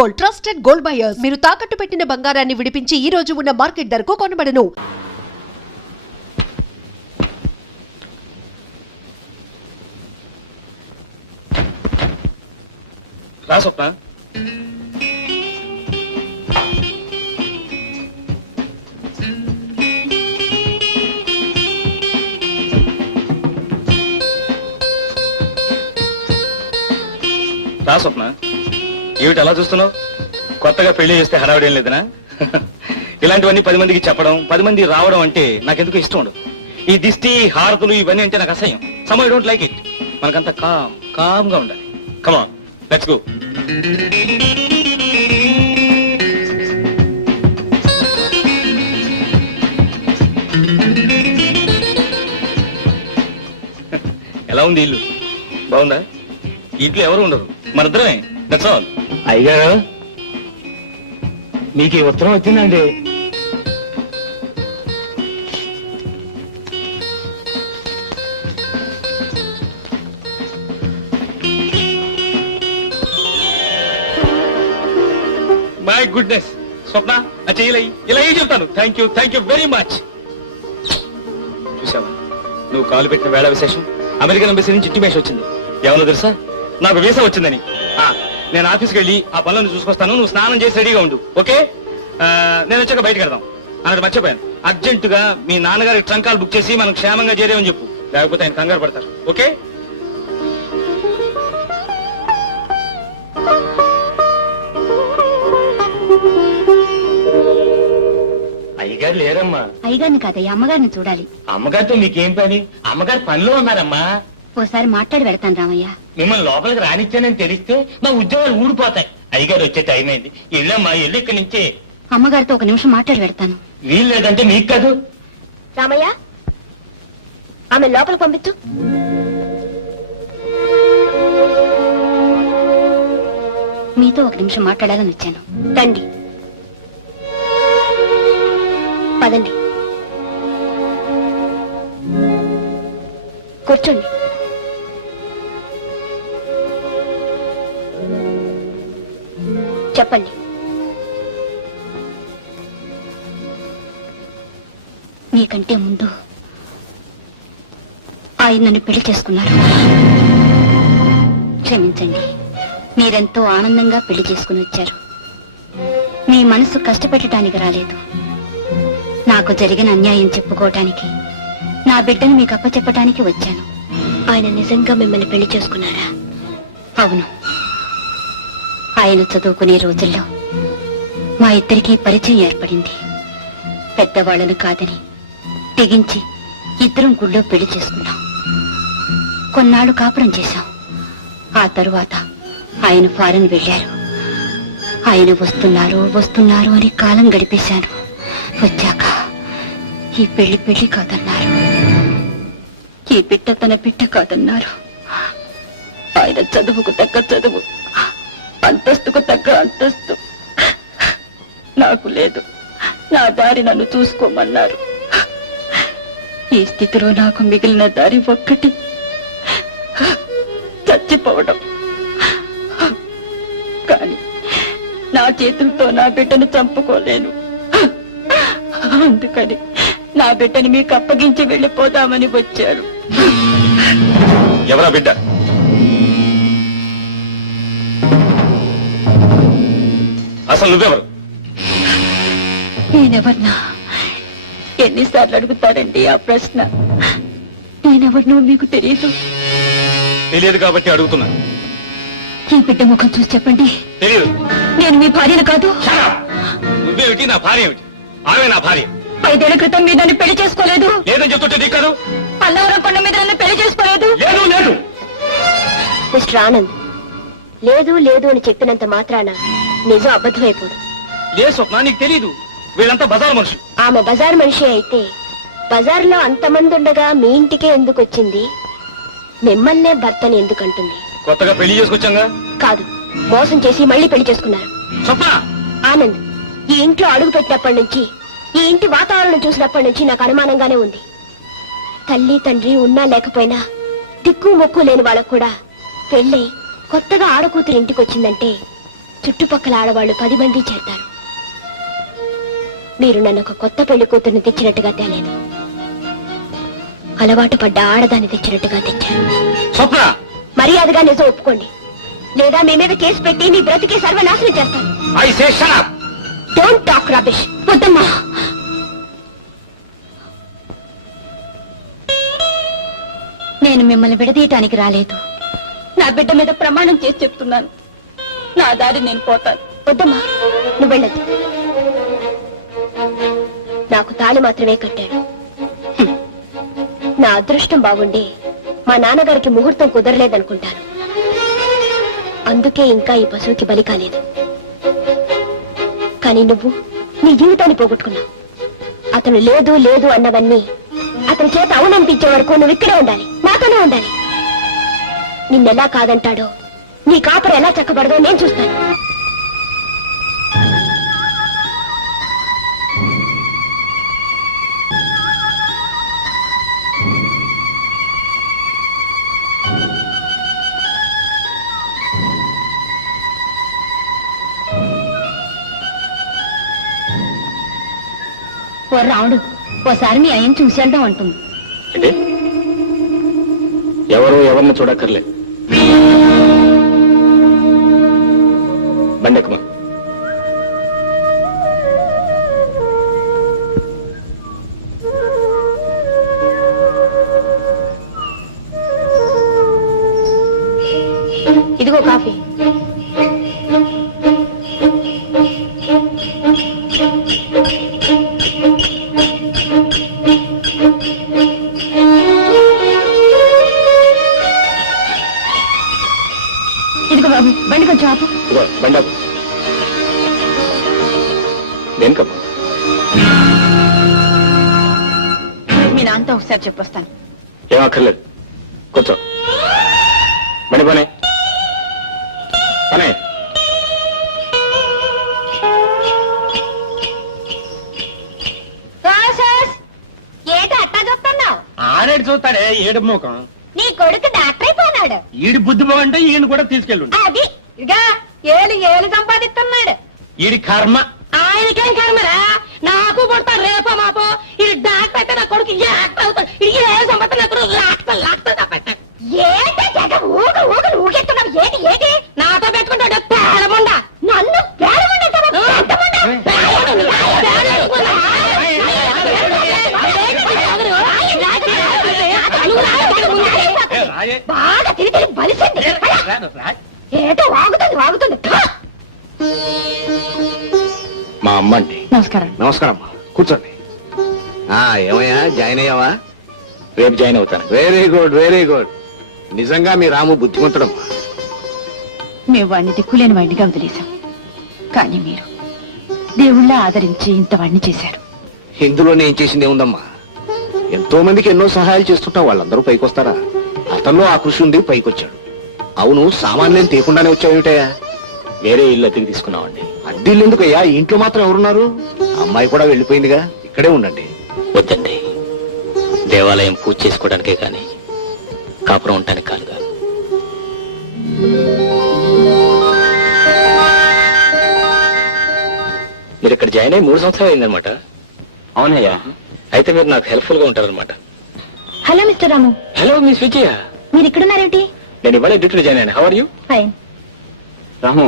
Gold, trusted gold buyers. మీరు తాకట్టు పెట్టిన బంగారాన్ని విడిపించి ఈ రోజు ఉన్న మార్కెట్ ధరకు కొనబడను. రా స్వప్న. రా స్వప్న, ఏమిటి అలా చూస్తున్నావు? కొత్తగా పెళ్లి చేస్తే హడావిడేం లేదనా? ఇలాంటివన్నీ 10 మందికి చెప్పడం, 10 మంది రావడం అంటే నాకెందుకు ఇష్టం ఉండదు. ఈ దిష్టి హారతులు ఇవన్నీ అంటే నాకు అసహ్యం. Some I don't like it. మనకంతా కామ్ గా ఉండాలి. Come on, let's go. ఎలా ఉంది ఇల్లు? బాగుందా? ఇంట్లో ఎవరు ఉండరు, మనిద్దరమే. That's all. అయ్యగారు, మీకు ఈ ఉత్తరం వచ్చిందండి. మై గుడ్నెస్ స్వప్న, ఇలా చెప్తాను. Thank you very much. చూసావా, నువ్వు కాలు పెట్టిన వేళ విశేషం అమెరికన్ ఎంబసీ నుంచి ఇంటిమేషన్ వచ్చింది. ఏమన్నా తెలుసా? నాకు వీసా వచ్చిందని. నేను ఆఫీస్కి వెళ్ళి ఆ పనులను చూసుకొస్తాను. నువ్వు స్నానం చేసి రెడీగా ఉండు, ఓకే? నేను వచ్చాక బయటకు వెళ్దాం. అన్నట్టు మర్చిపోయాను, అర్జెంటుగా మీ నాన్నగారికి ట్రంకాలు బుక్ చేసి మనం క్షేమంగా చేరేమని చెప్పు. లేకపోతే ఆయన కంగారు పడతారు, ఓకే? అయ్యగారు లేరమ్మా. అయ్యగారిని కాదయ్యా, అమ్మగారిని చూడాలి. అమ్మగారితో మీకేం పని? అమ్మగారు పనిలో ఉన్నారమ్మా. ఓసారి మాట్లాడి వెళ్తాను రామయ్య. మిమ్మల్ని లోపలికి రానిచ్చానని తెలిస్తే మా ఉద్యోగాలు ఊడిపోతాయి. అయ్యగారు వచ్చే టైం అయింది. వెళ్ళమ్మా, వెళ్ళి ఇక్కడి నుంచే. అమ్మగారితో ఒక నిమిషం మాట్లాడి వెళ్తాను. వీలు లేదంటే మీకు కాదు. రామయ్య, ఆమె లోపలికి పంపించు. మీతో ఒక నిమిషం మాట్లాడాలని వచ్చాను. రండి, పదండి, కూర్చోండి. చెప్పండి. మీకంటే ముందు ఆయన నన్ను పెళ్లి చేసుకున్నారు. క్షమించండి, మీరెంతో ఆనందంగా పెళ్లి చేసుకుని వచ్చారు. మీ మనసు కష్టపెట్టడానికి రాలేదు. నాకు జరిగిన అన్యాయం చెప్పుకోవటానికి, నా బిడ్డను మీకు అప్పచెప్పటానికి వచ్చాను. ఆయన నిజంగా మిమ్మల్ని పెళ్లి చేసుకున్నారా? అవును. ఆయన చదువుకునే రోజుల్లో మా ఇద్దరికీ పరిచయం ఏర్పడింది. పెద్దవాళ్లను కాదని తెగించి ఇద్దరం గుళ్ళో పెళ్లి చేసుకున్నాం. కొన్నాళ్ళు కాపురం చేశాం. ఆ తరువాత ఆయన ఫారెన్ వెళ్ళారు. ఆయన వస్తున్నారు అని కాలం గడిపేశాను. వచ్చాక ఈ పెళ్లి కాదన్నారు. ఈ బిడ్డ తన బిడ్డ కాదన్నారు. ఆయన చదువుకు తగ్గ చదువు, అంతస్తుకు తగ్గ అంతస్తు నాకు లేదు. నా దారి నన్ను చూసుకోమన్నారు. ఈ స్థితిలో నాకు మిగిలిన దారి ఒక్కటి, చచ్చిపోవడం. కానీ నా చేతులతో నా బిడ్డను చంపుకోలేను. అందుకని నా బిడ్డని మీకు అప్పగించి వెళ్ళిపోదామని వచ్చారు. ఎవరా బిడ్డ? అసలు నువ్వెవరు? నేనెవర్నా? ఎన్నిసార్లు అడుగుతారండి ఆ ప్రశ్న? నేనెవరినో మీకు తెలియదు కాబట్టి అడుగుతున్నా. ఈ బిడ్డ ముఖం చూసి చెప్పండి. తెలియదు. నేను మీ భార్యను కాదు. నువ్వేమిటి, నా భార్య ఏమిటి? ఆమె నా భార్య. 5 ఏళ్ల క్రితం మీరు నన్ను పెళ్లి చేసుకోలేదు. లేదని చెప్తుంటే నీకు కాదు. పల్లవరం కొండ మీద నన్ను పెళ్లి చేసుకోలేదు. లేదు. మిస్టర్ ఆనంద్, లేదు అని చెప్పినంత మాత్రాన నిజం అబద్ధమైపోదు. లేదు స్వప్న, నీకు తెలీదు. వీళ్ళంతా బజార్ మనుషులు. ఆమె బజార్ మనిషి అయితే బజార్లో అంతమంది ఉండగా మీ ఇంటికే ఎందుకు వచ్చింది? మిమ్మల్నే భర్తని ఎందుకంటుంది? కొత్తగా పెళ్లి చేసుకొచ్చాగా. కాదు, మోసం చేసి మళ్ళీ పెళ్లి చేసుకున్నారు. స్వప్న, ఆనంద్, ఈ ఇంట్లో అడుగు పెట్టినప్పటి నుంచి, ఈ ఇంటి వాతావరణం చూసినప్పటి నుంచి నాకు అనుమానంగానే ఉంది. తల్లి తండ్రి ఉన్నా లేకపోయినా దిక్కు మొక్కు లేని వాళ్ళకు కూడా పెళ్ళై కొత్తగా ఆడకూతురు ఇంటికి వచ్చిందంటే చుట్టుపక్కల ఆడవాళ్ళు 10 మంది చేరతారు. మీరు నన్ను ఒక కొత్త పెళ్లి కూతుర్ని తెచ్చినట్టుగా తేలేదు, అలవాటు పడ్డ ఆడదాన్ని తెచ్చినట్టుగా తెచ్చారు. స్వప్న, మర్యాదగా నిజం ఒప్పుకోండి, లేదా మీ మీద కేసు పెట్టి మీ బ్రతికి సర్వనాశనం చేస్తాను. I say shut up. Don't talk rubbish. వద్దమ్మా. నేను మిమ్మల్ని విడదీయటానికి రాలేదు. నా బిడ్డ మీద ప్రమాణం చేసి చెప్తున్నాను, నా దారి నేను పోతాను. వద్దమ్మా, నువ్వు వెళ్ళదు. నాకు తాళి మాత్రమే కట్టాడు. నా అదృష్టం బాగుండి మా నాన్నగారికి ముహూర్తం కుదరలేదనుకుంటాను, అందుకే ఇంకా ఈ పశువుకి బలి కాలేదు. కానీ నువ్వు నీ జీవితాన్ని పోగొట్టుకున్నావు. అతను లేదు లేదు అన్నవన్నీ అతని చేత అవుననిపించే వరకు నువ్వు ఇక్కడే ఉండాలి, నాతోనే ఉండాలి. నిన్నెలా కాదంటాడో, నీ కాపర ఎలా చక్కబడదో నేను చూస్తాను. ఓ రావుడు, ఓసారి మీ అయ్యని చూసి వెళ్దాం అంటుంది. అంటే ఎవరు ఎవరిని చూడక్కర్లే. బండెక్కమా. ఇదిగో కాఫీ. ఇదిగో బాబు, బండి కొంచెం ఆపు. ఇదిగో బండాపు. దేనికమ్మా? మీ నాన్నతో ఒకసారి చెప్పొస్తాను. ఏం అక్కర్లేదు, కూర్చో. బండి పనే పనే. ఏట అట్టా చెప్తున్నావు? ఆడేడు చూస్తాడే ఏడు మూకం. నీ కొడుకు డాక్టర్ అయిపోయినాడు. ఈడి బుద్ధి బాగుంటే ఈయన కూడా తీసుకెళ్ళు. అది ఇక ఏలు ఏలు సంపాదిస్తున్నాడు. ఈడి కర్మ. ఆయనకేం కర్మరా, నాకు పుడతాడు రేపో మాపో. ఇది డాక్టర్ అయితే నా కొడుకు యాక్టర్ అవుతాడు. ఇది ఏ సంపద నా కొడుకు లాక్తా తప్పెట్టాడు. ఏంటి జగ ఊగ ఊగలు ఊగెత్తున్నావు? ఏంటి ఏంటి నాతో పెట్టుకుంటాడు పేడముండా. నన్ను బాగా తిరిగి తిరిగి బలిసింది. ఏటో వాగుతుంది వాగుతుంది. మా అమ్మ అండి. నమస్కారం. నమస్కారం అమ్మా, కూర్చోండి. ఏమయ్యా జాయిన్ అయ్యావా? రేపు జాయిన్ అవుతాను. Very good very good. నిజంగా మీ రాము బుద్ధిమంతుడమ్మా. మేము వాడిని దిక్కులేని వాడినిగా వదిలేశాం, కానీ మీరు దేవుళ్ళ ఆదరించి ఇంత వాడిని చేశారు. ఇందులో నేను చేసింది ఏముందమ్మా? ఎంతో మందికి ఎన్నో సహాయాలు చేస్తుంటా, వాళ్ళందరూ పైకొస్తారా? అతనిలో ఆ కృషి ఉంది, పైకొచ్చాడు. అవును, సామాన్యం తీయకుండానే వచ్చావేమిటయ్యా? వేరే ఇల్లు అద్దెకి తీసుకున్నామండి. అద్దెళ్ళు ఎందుకయ్యా? ఇంట్లో మాత్రం ఎవరున్నారు? అమ్మాయి కూడా వెళ్ళిపోయిందిగా, ఇక్కడే ఉండండి. వద్దండి, దేవాలయం పూజ చేసుకోవడానికే కానీ కాపురం ఉండటానికి కాదుగా. మీరు ఇక్కడ జాయిన్ అయ్యి 3 సంవత్సరాలు అయిందనమాట. అవునయ్యా, అయితే మీరు నాకు హెల్ప్ఫుల్ గా ఉంటారనమాట. Hello mister Ramu. Hello miss Vijaya. మీరు ఇక్కడున్నారేమిటి? నేను ఇవాళ డ్యూటీలో జాయిన్ అయ్యాను. How are you? Fine. Ramu,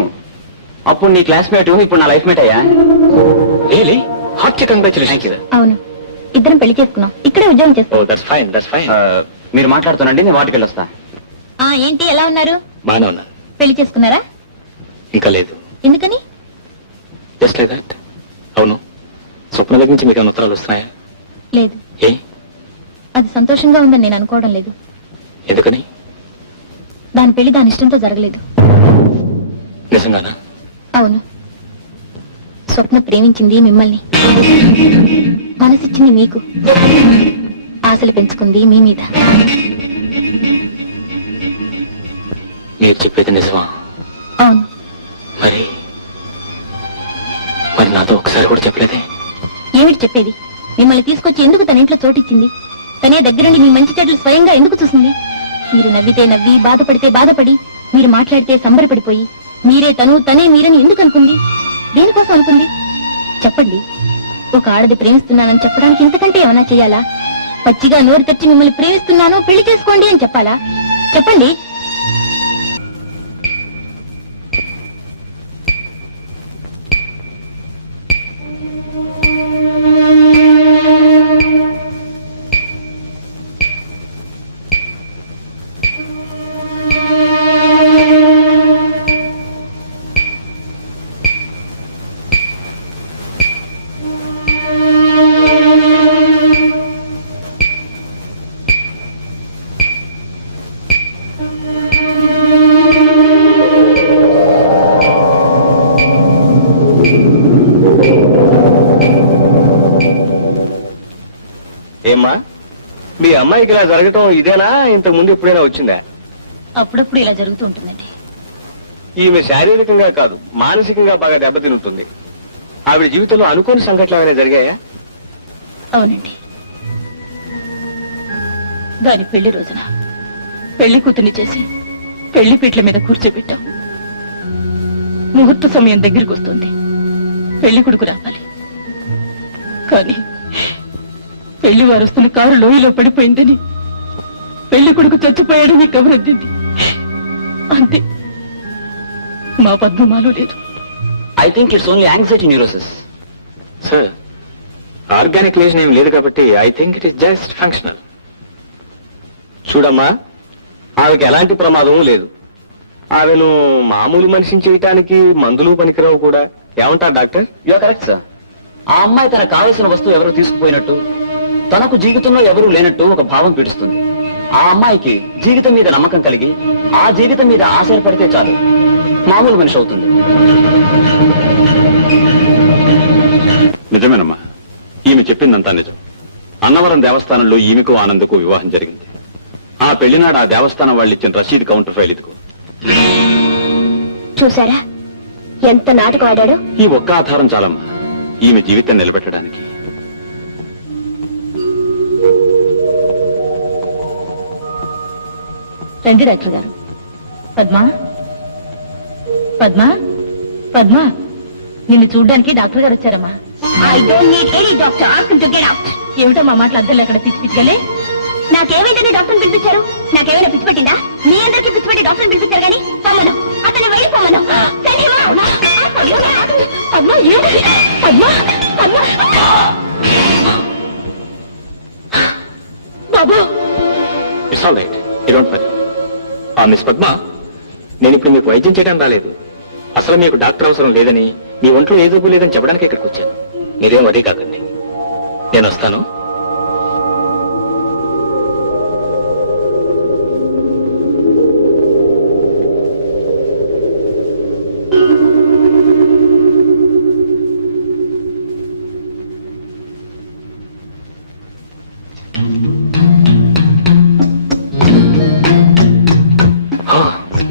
అప్పుడు నీ క్లాస్మేట్, ఇప్పుడు నా లైఫ్ మేట్ అయ్యా. రియలీ? Heart congratulations. అవును, ఇద్దరం పెళ్లి చేసుకున్నాం, ఇక్కడే ఉద్యోగం చేస్తాం. Oh that's fine, that's fine. మీరు మాట్లాడుతానండి, నేను వాటికి వెళ్ళొస్తా. ఏంటి ఎలా ఉన్నారు? బానే ఉన్నా. పెళ్లి చేసుకున్నారా? ఇంకా లేదు. ఎందుకని? Just like that. అవును, స్వప్న దగ్గర నుంచి మీకు ఏమైనా ఉత్తరాలు వస్తున్నాయా? లేదు. ఏ? అది సంతోషంగా ఉందని నేను అనుకోవడం లేదు. ఎందుకని? దాని పెళ్లి దాని ఇష్టంతో జరగలేదు. నిజంగానా? అవును, స్వప్న ప్రేమించింది మిమ్మల్ని, మనసిచ్చింది మీకు, ఆశలు పెంచుకుంది మీ మీద. మీరు చెప్పేది నిజమా? అవును. మరి మరి నాతో ఒకసారి కూడా చెప్పలేదే? ఏమిటి చెప్పేది? మిమ్మల్ని తీసుకొచ్చి ఎందుకు తన ఇంట్లో చోటిచ్చింది? తనే దగ్గరుండి మీ మంచి చెడ్డలు స్వయంగా ఎందుకు చూసింది? మీరు నవ్వితే నవ్వి, బాధపడితే బాధపడి, మీరు మాట్లాడితే సంబరపడిపోయి, మీరే తను తనే మీరని ఎందుకు అనుకుంది? దేనికోసం అనుకుంది చెప్పండి. ఒక ఆడది ప్రేమిస్తున్నానని చెప్పడానికి ఇంతకంటే ఏమైనా చెయ్యాలా? పచ్చిగా నోరు తెచ్చి మిమ్మల్ని ప్రేమిస్తున్నాను పెళ్లి చేసుకోండి అని చెప్పాలా? చెప్పండి. ఏమ్మా, మీ అమ్మాయికి ఇలా జరగటం ఇదేనా? ఇంతకు ముందు ఎప్పుడైనా వచ్చిందా? అప్పుడప్పుడు ఇలా జరుగుతూ ఉంటుందండి. ఈమె శారీరకంగా కాదు మానసికంగా బాగా దెబ్బతిని ఉంటుంది. ఆవిడ జీవితంలో అనుకోని సంఘటనలు ఏమైనా జరిగాయా? అవునండి. దాని పెళ్లి రోజున పెళ్లి కూతుర్ని చేసి పెళ్లి పీట్ల మీద కూర్చోబెట్టాం. ముహూర్త సమయం దగ్గరికి వస్తుంది. పెళ్లి కొడుకు రావాలి. కానీ పెళ్లి వారు వస్తున్న కారు లోయలో పడిపోయిందని, పెళ్లి కొడుకు చచ్చిపోయాడని కబురొద్దింది. అంతే. మా పద్మమాలో లేదు. I think it's only anxiety neurosis. Sir, organic lesion ఏం లేదు కాబట్టి I think it is just functional. చూడమ్మా, ఆమెకి ఎలాంటి ప్రమాదం లేదు. ఆమెను మామూలు మనిషిని చేయటానికి మందులు పనికిరావు కూడా. ఏమంటారు doctor? You are correct sir. ఆ అమ్మాయి తనకు కావలసిన వస్తువు ఎవరు తీసుకుపోయినట్టు, తనకు జీవితంలో ఎవరూ లేనట్టు ఒక భావం పీడిస్తుంది. ఆ అమ్మాయికి జీవితం మీద నమ్మకం కలిగి ఆ జీవితం మీద ఆశపడితే చాలు, మామూలు మనిషి అవుతుంది. నిజమేనమ్మా, ఈమె చెప్పిందంతా నిజం. అన్నవరం దేవస్థానంలో ఈమెకు ఆనందకు వివాహం జరిగింది. ఆ పెళ్లినాడు ఆ దేవస్థానం వాళ్ళు ఇచ్చిన రసీదు కౌంటర్ ఫైల్ ఇదిగో. చూసారా ఎంత నాటకం ఆడాడో? ఈ ఒక్క ఆధారం చాలమ్మా ఈమె జీవితం నిలబెట్టడానికి. రండి డాక్టర్ గారు. పద్మా, పద్మా, పద్మా, నిన్ను చూడ్డానికి డాక్టర్ గారు వచ్చారమ్మా. I don't need any doctor. Ask him to get out. ఏమిటో మా మాటలు అద్దెలు ఎక్కడ పిచ్చి పిచ్చిగలే? నాకేమైందని డాక్టర్ని పిలిపించారు? నాకేమైనా పిచ్చి పెట్టిందా? మీ అందరికీ పిచ్చి పెట్టి డాక్టర్ని పిలిపించారు కానీ పొమ్మను, అతన్ని వెళ్ళిపోమను. పద్మ, ఏంటి? పద్మ, పద్మ, బాబు. It's all right, you don't worry. Miss Padma, నేను ఇప్పుడు మీకు వైద్యం చేయడానికి రాలేదు. అసలు మీకు డాక్టర్ అవసరం లేదని, మీ ఒంట్లో ఏ జబ్బు లేదని చెప్పడానికి ఇక్కడికి వచ్చాను. మీరేం వరీ కాకండి, నేను వస్తాను.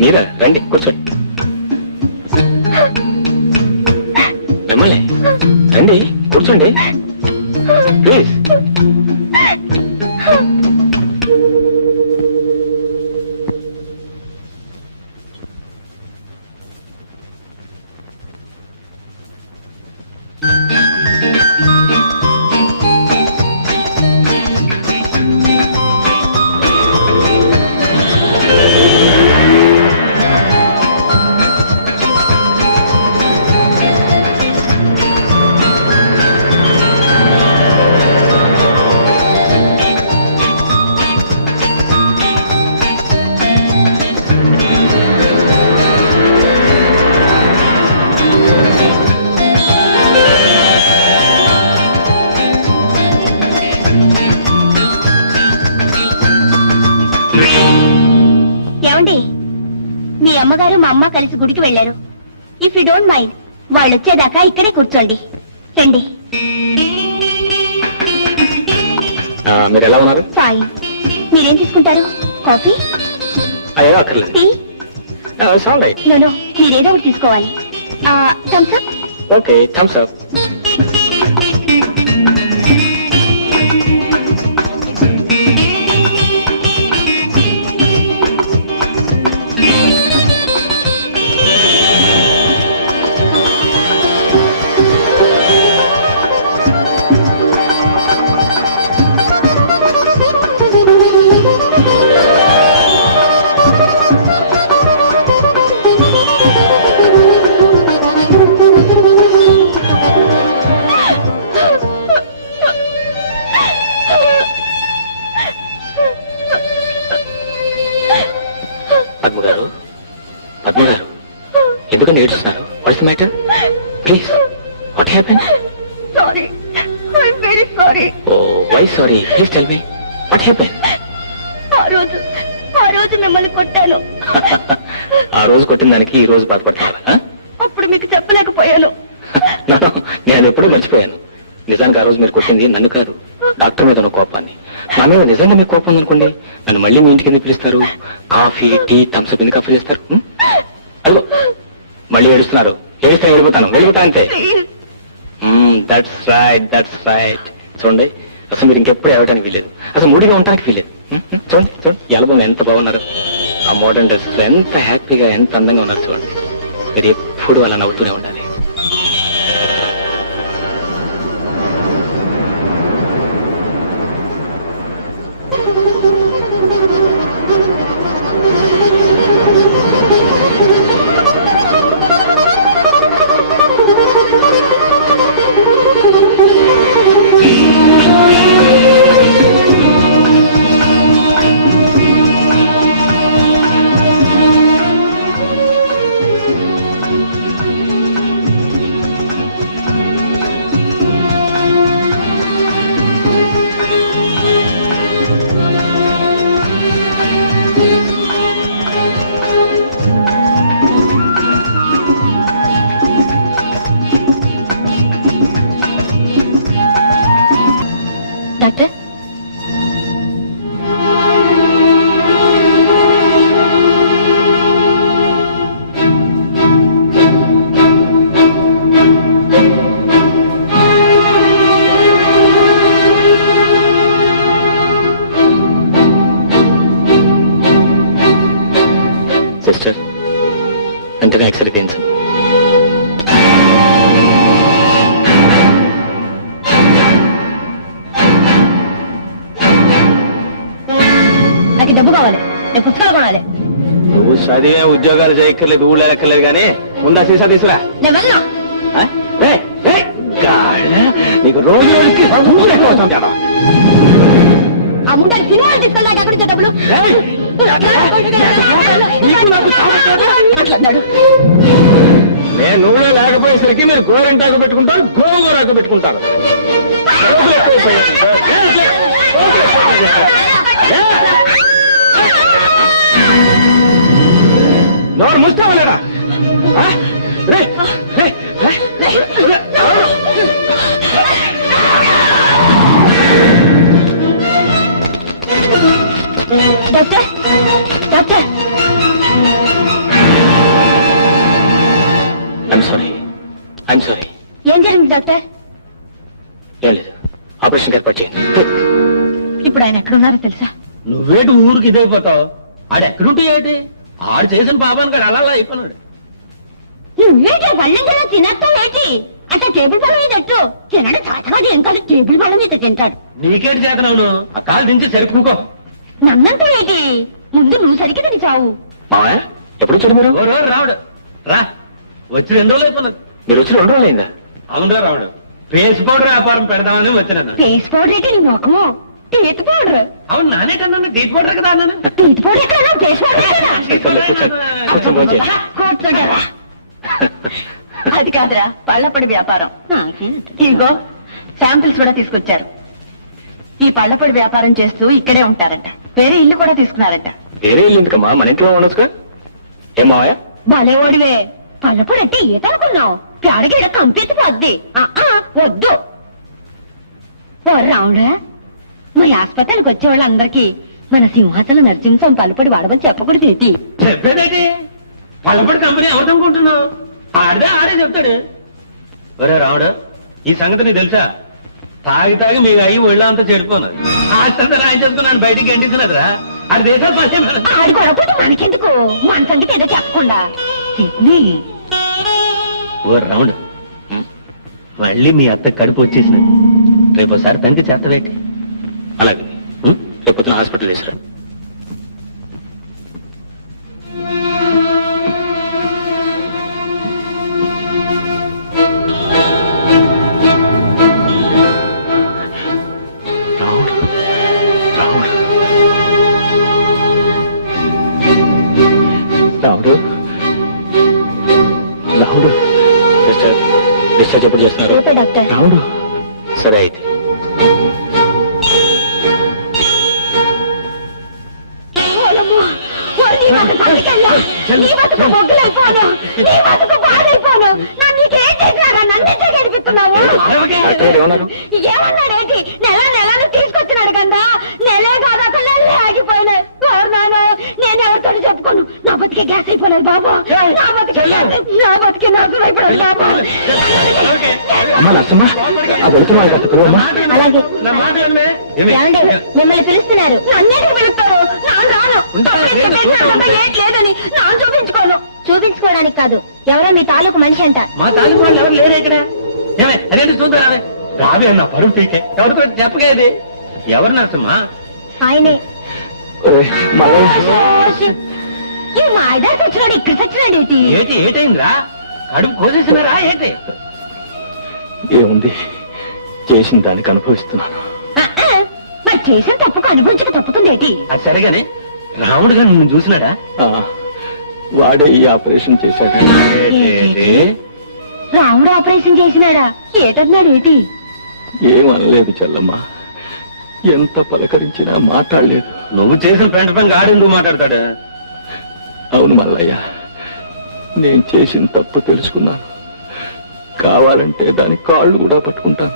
మీరా? రండి, కూర్చోండి. మిమ్మల్ని రండి, కూర్చోండి ప్లీజ్. ఏమండి, మీ అమ్మగారు మా అమ్మ కలిసి గుడికి వెళ్ళారు. ఇఫ్ యూ డోంట్ మైండ్ వాళ్ళు వచ్చేదాకా ఇక్కడే కూర్చోండి. రండి. మీరు ఎలా ఉన్నారు? ఫైన్. మీరేం తీసుకుంటారు? కాఫీ, అయ్యో అక్కర్లేదు. Tea? It's all right. No, మీరేదో ఒకటి తీసుకోవాలి. Thumbs up. Okay, thumbs up. What's matter please what happen sorry I'm very sorry. Oh why sorry please tell me what happen ఆ రోజు మిమ్మల్ని కొట్టాను. ఆ రోజు కొట్టిన దానికి ఈ రోజు బాధపడుతున్నారా? అప్పుడు మీకు చెప్పలేకపోయాను. నేను అది ఎప్పుడూ మర్చిపోయాను. నిజానికి ఆ రోజు మీరు కొట్టింది నన్ను కాదు, డాక్టర్ మీద ఉన్న కోపాన్ని. నా మీద నిజంగా మీకు కోపం ఉందనుకోండి, నన్ను మళ్ళీ మీ ఇంటికి ఎందుకు పిలుస్తారు? కాఫీ టీ థమ్స్అప్ ఎందుకు ఆఫర్ చేస్తారు? అదిగో మళ్ళీ ఏడుస్తున్నారు. ఏడిస్తే వెళ్ళిపోతాను అంతే. దట్స్ రైట్ చూడండి, అసలు మీరు ఇంకెప్పుడు ఏడవడానికి వీలేదు, అసలు మూడిగా ఉండడానికి వీలేదు. చూడండి ఈ ఆల్బమ్ ఎంత బాగున్నారు, ఆ మోడర్న్ డ్రెస్ ఎంత హ్యాపీగా ఎంత అందంగా ఉన్నారు. చూడండి, మీరు ఎప్పుడు అలా నవ్వుతూనే ఉండాలి. డాక్టర్, సిస్టర్ వెంటనే ఎక్స్రే తీయించండి. నాకు డబ్బు కావాలి, నేను పుస్తకాలు కొనాలి. నువ్వు చదివే ఉద్యోగాలు చేయక్కర్లేదు, ఊళ్ళో ఎక్కర్లేదు, కానీ ముందా సీసా తీసురా. నేను వెళ్ళను. నీకు రోజు రోజుకి ఊరు ఎక్కువ అవుతుంది కదా. ఆ ముందని సినిమాలు తీసుకెళ్ళాక అక్కడి నుంచి డబ్బులు మాట్లాడు. నేను ఊళ్ళో లేకపోయేసరికి మీరు గోరింటాకు పెట్టుకుంటారు, గోరాకు పెట్టుకుంటారు. రోజులు ఎక్కువైపోయాయి. నోరు ముస్తావా లేదా? Doctor doctor, I'm sorry. ఏం జరిగింది డాక్టర్? ఏం లేదు, ఆపరేషన్ ఏర్పాటు చేయండి. ఇప్పుడు ఆయన ఎక్కడున్నారో తెలుసా? నువ్వేటి ఊరికి ఇదైపోతావు? ఆడు ఎక్కడుంటే ఏంటి? ఆడు చేసిన పాపానికి ఆడు అలా అయిపోయినాడు. నువ్వేంటి పళ్ళెంజలో తినస్తావు ఏంటి? అట్లా టేబుల్ పళ్ళ మీద ఎట్టు తినడం చాతకాదు, ఏం కాదు, టేబుల్ పళ్ళ మీద తింటాడు. నీకేటి చేతనవును? ఆ కాలు దించి సరికూకో. నన్నంతా ఏంటి? ముందు నువ్వు సరికి తిని చావు. మావయ్య ఎప్పుడు వచ్చాడు మీరు? ఓ రోజు రావుడు రా, వచ్చి 2 రోజులు అయిపోయినది. మీరు వచ్చి 2 రోజులు అయిందా? అవునురా రావుడు, పేస్ పౌడర్ వ్యాపారం పెడదామని వచ్చినాను. ఫేస్ పౌడర్ ఏంటి నీ ముఖము? Teeth powder. అవును నానేటన్నాను, టీత్ పౌడర్ కదా అన్నాను. టీత్ పౌడర్ ఎక్కడ? ఫేస్ పౌడర్ ఎక్కడ? కూర్చోండి. కూర్చుంటారా? అది కాదురా, పళ్ళపొడి వ్యాపారం. ఇదిగో శాంపిల్స్ కూడా తీసుకొచ్చారు. ఈ పళ్ళపొడి వ్యాపారం చేస్తూ ఇక్కడే ఉంటారంట. వేరే ఇల్లు కూడా తీసుకున్నారంట. వేరే ఇల్లు ఎందుకమ్మా, మన ఇంట్లో ఉండొచ్చుగా. ఏం మావయ్య? భలే ఓడివే. పళ్ళపొడి అంటే ఈత అనుకున్నావు? పేడగీడ కంపెత్తి పోద్ది. వద్దు. ఓ రావుడా, మా ఆసుపత్రికి వచ్చే వాళ్ళందరికీ మన సింహాచల నరసింహం పళ్ళపొడి వాడమని చెప్పకూడదు ఏంటి? చెప్పేదేంటి? పళ్ళపొడి కంపెనీ ఎవరిదనుకుంటున్నావు? ఆడే చెప్తాడు. ఒరే రావుడు, ఈ సంగతి నీకు తెలుసా? తాగి మీ అయ్యి ఒళ్ళ అంతా చెడిపోయినది. ఆస్తంతా రాయించేసుకున్నాను, బయటికి గంటిస్తున్నదిరా. ఆడి దేశాలు పని ఆడి గొడవపోతే మనకెందుకు? మన సంగతి ఏదో చెప్పకుండా. ఓ రావుడు, మళ్ళీ మీ అత్త కడుపు వచ్చేసినది. రేపు ఒకసారి తనకి చేతవేటి. అలాగే రేపు పొద్దున హాస్పిటల్ వేసిరా. రావుడు రావుడు సిస్టర్ డిశ్చార్జ్ ఎప్పుడు చేస్తున్నారు? రేపే డాక్టర్. రాముడు, సరే అయితే. ఓలమ్మో, ఓ నీ బతుకు పట్టుకెళ్ళా. నీ బతుకు మొగ్గులైపోను, నీ బతుకు బాధైపోను. నన్ను నీకేం చేసినారా? నన్ను గడిపిస్తున్నావు. డాక్టర్ గారు ఏమన్నారు? ఏమన్నాడేంటి? నెలను తీసుకొచ్చినాడు కదా, నెలే కాదు అసలు నెలలే ఆగిపోయినాయి. నాను నేను ఎవరితో చెప్పుకోను. నా బతికే గ్యాస్ అయిపోలేదు బాబు, నా బతికే నాశనం అయిపోలేదు బాబు. అమ్మా నర్సమ్మా, ఆ వెళ్తున్న వాళ్ళు కాస్త పిలువమ్మా. అలాగే. నా మాట వినమే? ఏమండి, మిమ్మల్ని పిలుస్తున్నారు. నన్నేటికి పిలుస్తారు? నాన్న రాను. ఏం లేదని నాన్న చూపించుకోను. చూపించుకోవడానికి కాదు, ఎవరో మీ తాలూకు మనిషి అంట. మా తాలూకు వాళ్ళు ఎవరు లేరు ఇక్కడ. ఏమే అదేంటి చూద్దాం. రావే అన్న పరువు పీకే ఎవరితో చెప్పగా ఇది. ఎవరు నర్సమ్మా? ఆయనే. ఒరేయ్, మల్లయ్య, ఈ మా ఐదారు సచ్చినాడు ఇక్కడ సచ్చినాడు ఏంటి? ఏటైందిరా? కడుపు కోసేసినారా ఏంటి? ఏముంది, చేసిన దానికి అనుభవిస్తున్నాను. మరి చేసిన తప్పుకు అనుభవించక తప్పుతుంది ఏంటి? అది సరిగానే రాముడు గారు నిన్ను చూసినాడా? ఆ, వాడే ఈ ఆపరేషన్ చేశాడు. రాముడు ఆపరేషన్ చేసినాడా? ఏటన్నాడు ఏంటి? ఏమనలేదు చెల్లమ్మ, ఎంత పలకరించినా మాట్లాడలేదు. నువ్వు చేసిన పెంట పని ఆడెందుకు మాట్లాడతాడు? అవును మల్లయ్య, నేను చేసిన తప్పు తెలుసుకున్నాను. కావాలంటే దాని కాళ్ళు కూడా పట్టుకుంటాను.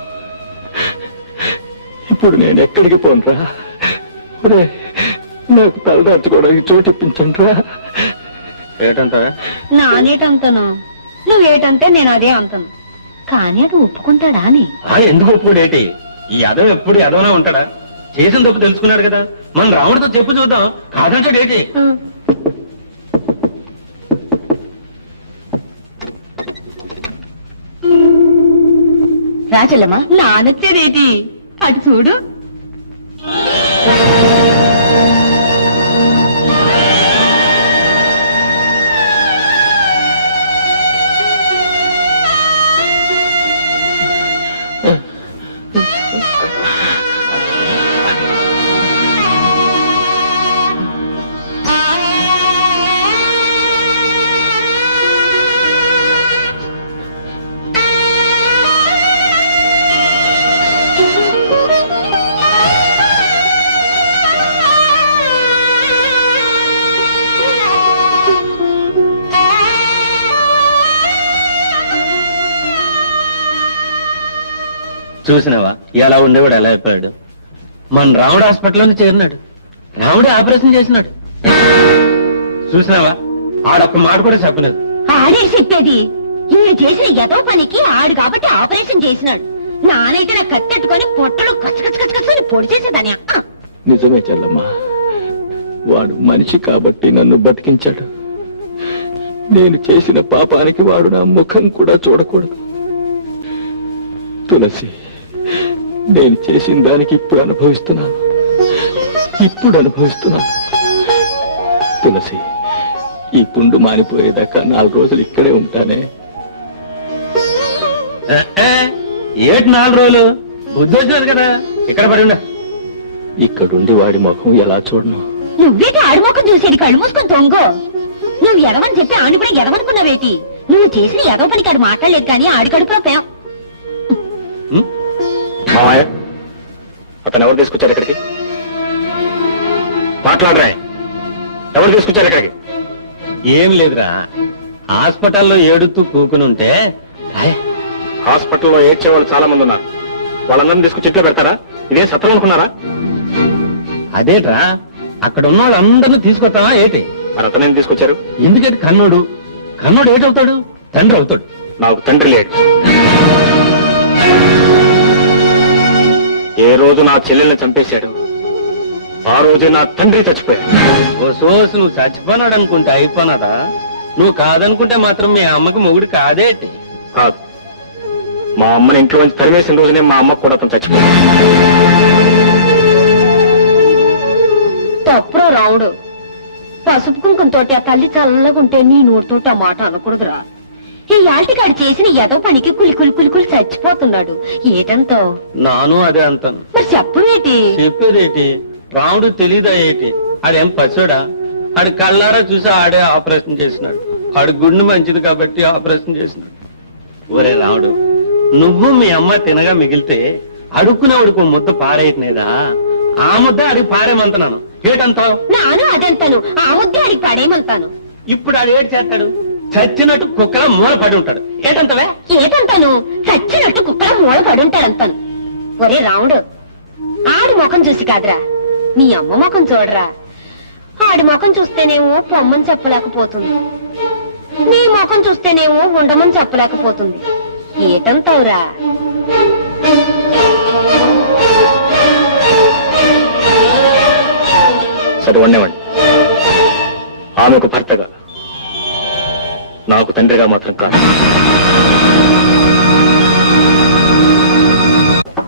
ఇప్పుడు నేను ఎక్కడికి పోనురా? ఒరే, నాకు తలదార్చుకోవడానికి చోటు ఇప్పించండి రా. ఏటంటా? నానేటంతను, నువ్వేటంటే నేను అదే అంతను. కానీ అది ఒప్పుకుంటాడా అని? ఎందుకు ఒప్పుడు ఏంటి? ఈ అదవ ఎప్పుడు అదవనే ఉంటాడా? చేసిన తప్పు తెలుసుకున్నాడు కదా, మన రాముడితో చెప్పు చూద్దాం. కాదంటాడు ఏంటి? రాచల్లమ్మా, నానొచ్చేదేటి? అటు చూడు. చూసినావా ఎలా ఉండేవాడు, ఎలా అయిపోయాడు? మన రాముడు హాస్పిటల్లోనే చేరినాడు, రాముడే ఆపరేషన్ చేసినాడు. చూసినావా, ఆడొక్క మాట కూడా చెప్పలేదు. ఆడే చెప్పేది. ఈయన చేసిన ఎదో పనికి ఆడు కాబట్టి ఆపరేషన్ చేసినాడు. నానైతే నా కత్తెట్టుకొని పొట్టలు కచ్చకచ్చకచ్చని పొడి చేసేదాని. నిజమే చెల్లమ్మ, వాడు మనిషి కాబట్టి నన్ను బతికించాడు. నేను చేసిన పాపానికి వాడు నా ముఖం కూడా చూడకూడదు. తులసి, నేను చేసిన దానికి ఇప్పుడు అనుభవిస్తున్నాను. తులసి, ఈ పుండు మానిపోయేదాకా 4 రోజులు ఇక్కడే ఉంటానే. ఏటి 4 రోజులు? బుద్ధి వచ్చినారు కదా, ఇక్కడ పడి ఉండ. ఇక్కడుండి వాడి ముఖం ఎలా చూడను? నువ్వేటి ఆడుమోకం చూసేది? కళ్ళు మూసుకొని తొంగో. నువ్వు ఎదవని చెప్పి ఆడిని కూడా ఎదవనుకున్నావేటి? నువ్వు చేసిన ఎదవ పనికి ఆడు మాట్లాడలేదు కానీ ఆడి కడుపులో పేం. మామయ్య, అతను ఎవరు తీసుకొచ్చారు ఇక్కడికి? మాట్లాడరా, ఎవరు తీసుకొచ్చారు ఇక్కడికి? ఏం లేదురా, హాస్పిటల్లో ఏడుతూ కూకునుంటే హాస్పిటల్లో ఏడ్చే వాళ్ళు చాలా మంది ఉన్నారు. వాళ్ళందరినీ తీసుకొచ్చి ఇంట్లో పెడతారా? ఇదేం సత్రం అనుకున్నారా? అదేట్రా, అక్కడ ఉన్న వాళ్ళందరినీ తీసుకొస్తావా ఏటి? మరి అతనేం తీసుకొచ్చారు? ఎందుకంటే కన్నోడు ఏటవుతాడు? తండ్రి అవుతాడు. నాకు తండ్రి లేడు. ఏ రోజు నా చెల్లెల్ని చంపేశాడు, ఆ రోజే నా తండ్రి చచ్చిపోయాడు. ఓ సోస్, నువ్వు చచ్చిపోనాడు అనుకుంటే అయిపోనాదా? నువ్వు కాదనుకుంటే మాత్రం మీ అమ్మకి మొగుడు కాదేటి? కాదు, మా అమ్మని ఇంట్లో నుంచి తరిమేసిన రోజునే మా అమ్మకు కూడా అతను చచ్చిపోయాడు. తప్పురా రావుడు. పసుపు కుంకుమతోటి ఆ తల్లి చల్లగుంటే నీ నోటితోటి ఆ మాట అనకూడదురా. ఈ యాల్టికాడు చేసిన ఎదో పనికి కులి చచ్చిపోతున్నాడు. ఏటంతో? నాను అదే అంటాను. మరి చెప్పవేటి? చెప్పేదేటి? రాముడు తెలీదా ఏటి? ఆడేం పశుడా? ఆడు కళ్ళారా చూసి ఆడే ఆపరేషన్ చేసినాడు. ఆడు గుండె మంచిది కాబట్టి ఆపరేషన్ చేసినాడు. ఒరే రాముడు, నువ్వు మీ అమ్మ తినగా మిగిలితే అడుక్కునేవాడికి ఓ ముద్ద పారేయట్లేదా? ఆ ముద్ద అడిగి పారేమంటున్నాను. ఏటంతావు? నాను అదంతాను, ఆ ముద్దే అడిగి పడేయమంటాను. ఇప్పుడు ఆడు ఏడు చేస్తాడు? చచ్చినట్టు కుక్కలా మూల పడి ఉంటాడు. ఏటంతవే? ఏదంతాను, చచ్చినట్టు కుక్కల మూల పడుంటాడంతాను. ఒరే రాముడు, ఆడి ముఖం చూసి కాదురా, నీ అమ్మ ముఖం చూడరా. ఆడి ముఖం చూస్తేనేమో పొమ్మని చెప్పలేకపోతుంది, నీ ముఖం చూస్తేనేమో ఉండమని చెప్పలేకపోతుంది. ఏటంతావురా? సరే వండేవండి. ఆమెకు భర్తగా, నాకు తండ్రిగా మాత్రం కాదు.